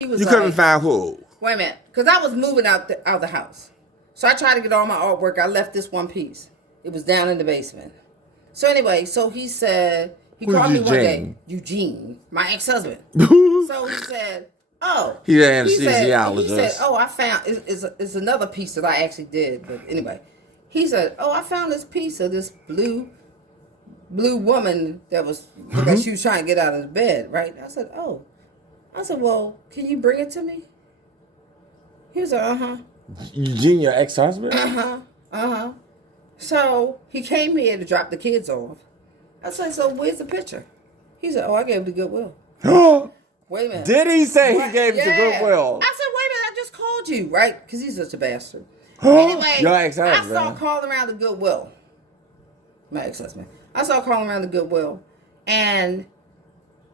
He was You like, couldn't find who? wait a minute, because I was moving out the house. So I tried to get all my artwork. I left this one piece. It was down in the basement. So anyway, so he said, he Who's called me one day, Eugene? Eugene, my ex-husband. So he said, oh. He's an He anesthesiologist. said, oh, I found, it's another piece that I actually did. But anyway, he said, oh, I found this piece of this blue woman that was, looked like she was trying to get out of the bed, right? I said, oh. I said, well, can you bring it to me? He was like, uh-huh. Eugene, your ex-husband? Uh-huh. So he came here to drop the kids off. I said, so where's the picture? He said, oh, I gave it to Goodwill. Wait a minute. Did he say he gave it to Goodwill? I said, wait a minute, I just called you, right? Because he's such a bastard. Anyway, Your ex-husband. I saw calling around the Goodwill. My ex-husband. I saw calling around the Goodwill. And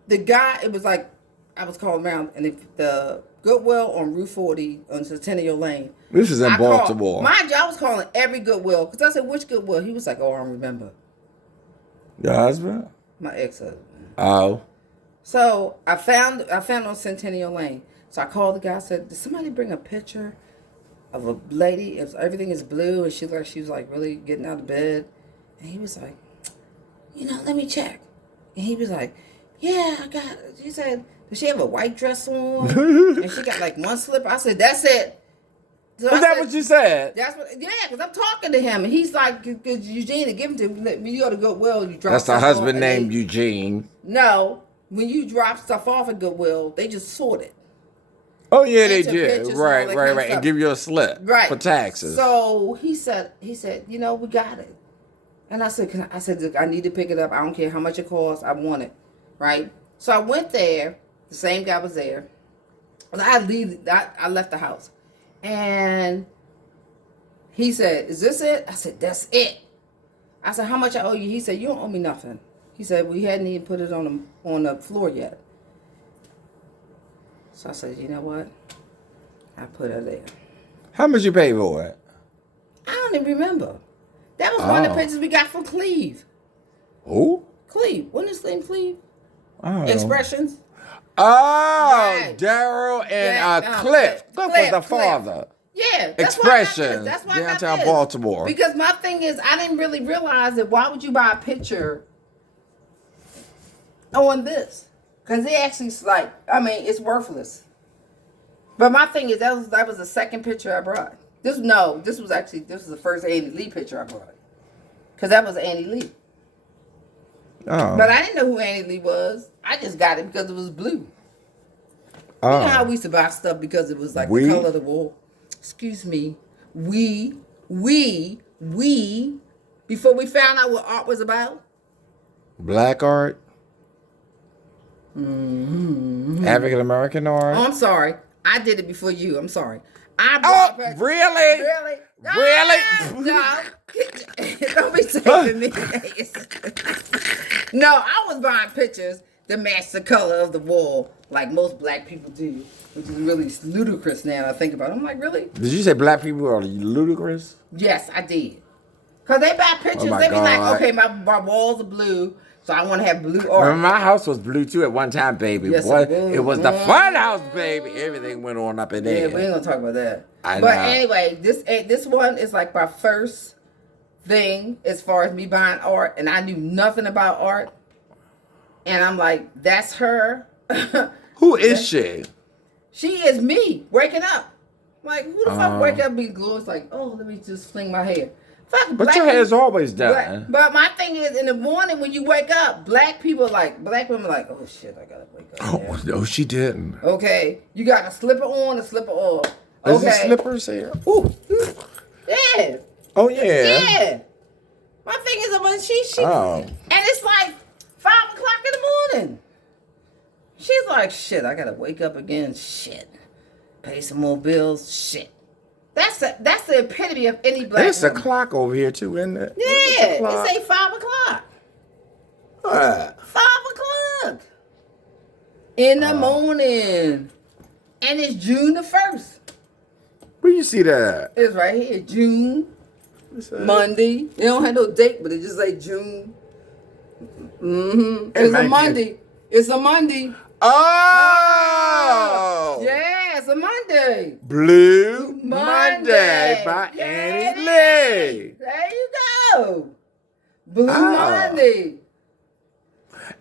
the guy, it was like, I was calling around, and the Goodwill on Route 40 on Centennial Lane. This is in Baltimore. Mind you, I was calling every Goodwill, because I said, which Goodwill? He was like, oh, I don't remember. Your husband? My ex-husband. Oh. So I found on Centennial Lane. So I called the guy. I said, "Did somebody bring a picture of a lady? If everything is blue and she was like really getting out of bed?" And he was like, "Let me check." And he was like, "Yeah, I got." She said, "Does she have a white dress on?" And she got like one slipper. I said, "That's it." So Is that what you said? That's what. Yeah, because I'm talking to him, and he's like, "Cause Eugene to give him to when you go to Goodwill, you drop." That's the stuff husband off, named Eugene. No. When you drop stuff off at Goodwill, they just sort it. Oh yeah, they Into did. pictures and Right, all that right, kind of right. And stuff. give you a slip for taxes. So he said, we got it. And I said, I need to pick it up. I don't care how much it costs. I want it. Right? So I went there. The same guy was there. I left the house. And he said, is this it? I said, that's it. I said, how much I owe you? He said, you don't owe me nothing. He said, we hadn't even put it on the floor yet. So I said, you know what? I put her there. How much you pay for it? I don't even remember. That was one of the pictures we got from Cleve. Who? Cleve. Wasn't his name Cleve? Oh. Expressions. Oh, Right. Daryl and Yeah, Cliff. Cliff was the Cliff. father. Yeah. That's Expressions. That's why I got Downtown this. Baltimore. Because my thing is, I didn't really realize that why would you buy a picture on this? Because it actually is like, it's worthless. But my thing is, that was the second picture I brought. This was the first Annie Lee picture I brought. Because that was Annie Lee. Oh. But I didn't know who Annie Lee was. I just got it because it was blue. Oh. You know how we used to buy stuff because it was like the color of the wall? Excuse me. We, before we found out what art was about. Black art? Mm-hmm. African American art? Oh, I'm sorry. I did it before you. I'm sorry. Really? Really? Really? No. Don't be saving me. No, I was buying pictures that match the color of the wall like most black people do, which is really ludicrous now that I think about it. I'm like, really? Did you say black people are ludicrous? Yes, I did. Because they buy pictures. my They be like, God. okay, my walls are blue, so I want to have blue Well, art. my house was blue too at one time, baby. Yes, Boy, it it was was. the fun house, baby. Everything went on up in Yeah, there. we ain't gonna talk about that. I But know. anyway, this one is like my first thing as far as me buying art, and I knew nothing about art. And I'm like, that's her. Who is she? She is me waking up. Like, who the fuck wake up being glorious? It's like, oh, let me just fling my hair. Fuck, But black your hair's people- always done. But my thing is, in the morning when you wake up, black women are like, oh shit, I gotta wake up. Oh, no, she didn't. Okay, you got a slipper on, a slipper off. Is Okay. it slippers here? Ooh. Yeah. Oh, yeah. Yeah. My thing is, when she Oh. and it's like 5 o'clock in the morning. She's like, shit, I gotta wake up again. Shit. Pay some more bills. Shit. That's the epitome of any black There's a woman. clock over here, too, isn't it? Yeah, There's a clock. it say 5 o'clock. What? 5 o'clock. In the morning. And it's June the 1st. Where you see that? It's right here. June. What's that? Monday. It don't have no date, but it just say June. Mm-hmm. It It's might a be. Monday. It's a Monday. Oh! Oh! Yeah, it's a Monday. Blue Monday by Yeah, Annie it Lee. There you go. Blue Oh. Monday.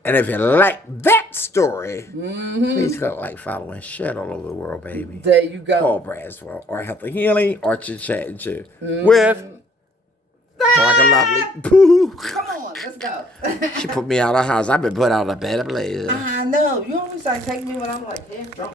And if you like that story, please click like, follow, and share it all over the world, baby. There you go. Paul Braswell, or Health and Healing, or Chit Chat and Chew with Monica Lovely. Boo. Come on, let's go. She put me out of the house. I've been put out of bed. I know. You always like take me when I'm like half drunk.